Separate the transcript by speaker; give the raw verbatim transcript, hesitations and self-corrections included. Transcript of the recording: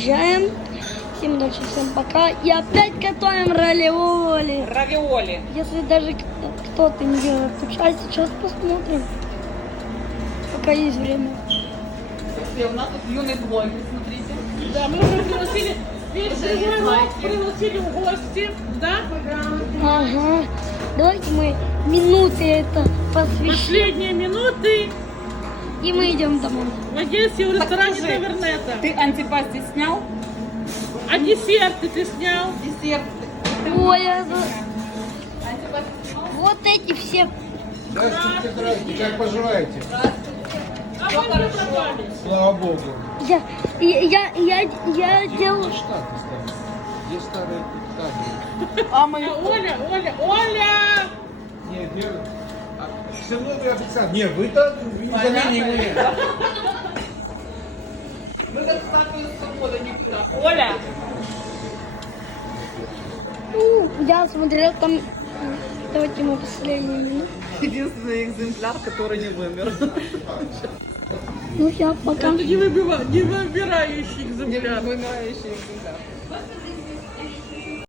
Speaker 1: уезжаем. Всем удачи, всем пока. И опять готовим равиоли.
Speaker 2: Равиоли.
Speaker 1: Если даже кто-то не делает включай, сейчас посмотрим. Пока есть время.
Speaker 2: У нас тут юный блогер, смотрите.
Speaker 3: Да, мы уже пригласили, весь живой род пригласили в гости, да?
Speaker 1: Ага. Давайте мы минуты это посвящим.
Speaker 3: Последние минуты
Speaker 1: И мы идем домой.
Speaker 3: в Одессе в ресторане
Speaker 2: Скажи,
Speaker 3: Тавернета.
Speaker 2: Ты антипасти снял?
Speaker 3: А десерты ты снял?
Speaker 2: Десерт.
Speaker 1: Ой, это... Вот эти все.
Speaker 4: Здравствуйте, здравствуйте, как поживаете?
Speaker 3: А вы не пропали.
Speaker 4: Слава Богу.
Speaker 1: Я, я, я, я, я делаю...
Speaker 4: Штаты старые. Есть старые штаты.
Speaker 2: А мы...
Speaker 3: А Оля, Оля, Оля!
Speaker 4: Нет, нет. Все равно вы официант. Нет, вы-то не заменимые.
Speaker 2: Мы как статую свободы никуда. Оля!
Speaker 1: Ну, я смотрел там... Давайте мы последние минуты.
Speaker 2: Единственный экземпляр, который не вымер.
Speaker 1: Ну, я пока...
Speaker 3: Это не, выбива, не выбирающий экземпляр.
Speaker 2: Вымирающий экземпляр.